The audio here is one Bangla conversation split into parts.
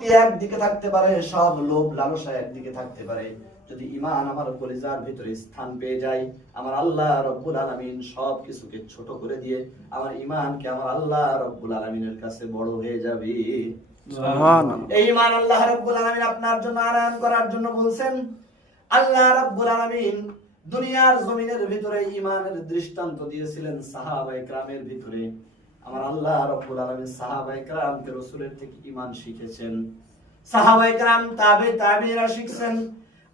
একদিকে থাকতে পারে, সব লোভ লালসা একদিকে থাকতে পারে। যদি ঈমান আমার কলিজার ভিতরে স্থান পেয়ে যায়, আমার আল্লাহ রব্বুল আলামিন সব কিছুকে ছোট করে দিয়ে আমার ঈমানকে আমার আল্লাহ রব্বুল আলামিনের কাছে বড় হয়ে যাবে। সুবহানাল্লাহ। এই ঈমান আল্লাহ রব্বুল আলামিন আপনার জন্য আনয়ন করার জন্য বলছেন। আল্লাহ রব্বুল আলামিন দুনিয়ার জমিনের ভিতরে ঈমানের দৃষ্টান্ত দিয়েছিলেন সাহাবায়ে কেরামের ভিতরে। আমার আল্লাহ রব্বুল আলামিন সাহাবায়ে কেরামকে রাসূলের থেকে ঈমান শিখেছেন। সাহাবায়ে কেরাম তাবেঈরা শিখছেন।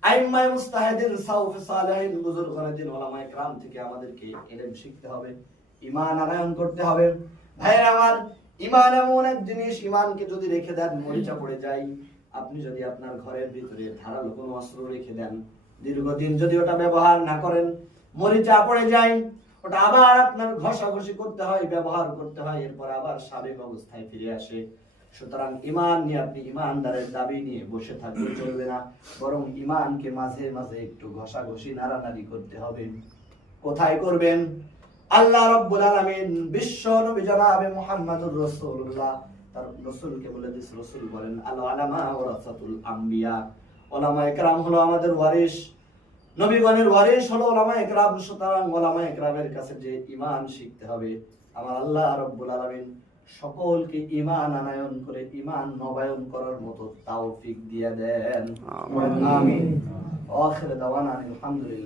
আইম্মায়ে মুজতাহিদিন সাউফে সালেহিন বুজুর্গানে দিন উলামায়ে কেরাম থেকে আমাদেরকে ইলম শিখতে হবে, ঈমান আনয়ন করতে হবে। ভাইরা আমার, ঈমান এমন এক জিনিস, ঈমানকে যদি রেখে দেন মরিচা পড়ে যায়। আপনি যদি আপনার ঘরের ভিতরে ধারালো কোনো অস্ত্র রেখে দেন, দীর্ঘদিন যদি ওটা ব্যবহার না করেন, মরিচা পড়ে যায়, ওটা আবার আপনার ঘষাঘষি করতে হয়, ব্যবহার করতে হয়, এরপর আবার স্বাভাবিক অবস্থায় ফিরে আসে। সুতরাং ঈমান নিয়ে আপনি ঈমানদারের দাবি নিয়ে বসে থাকলে চলবে না, বরং ঈমানকে মাঝে মাঝে একটু ঘষাঘষি নাড়ানাড়ি করতে হবে। কোথায় করবেন? আল্লাহ রাব্বুল আলামিন বিশ্ব নবী জনাবে মুহাম্মদুর রাসূলুল্লাহ তার রাসূলকে বলে দিয়েছে, রাসূল বলেন আল উলামা ওয়ারাসাতুল আম্বিয়া, উলামায়ে কেরাম হলো আমাদের ওয়ারিস, নবীগণের ওয়ারিস হলো উলামায়ে কেরাম। সুতরাং উলামায়ে কেরামের কাছে যে ঈমান শিখতে হবে, আমার আল্লাহ রাব্বুল আলামিন সকলকে ঈমান আনয়ন করে ঈমান নবায়ন করার মতো তৌফিক দিয়ে দেন। আমিন। আখির দাওয়ানা আলহামদুলিল্লাহ।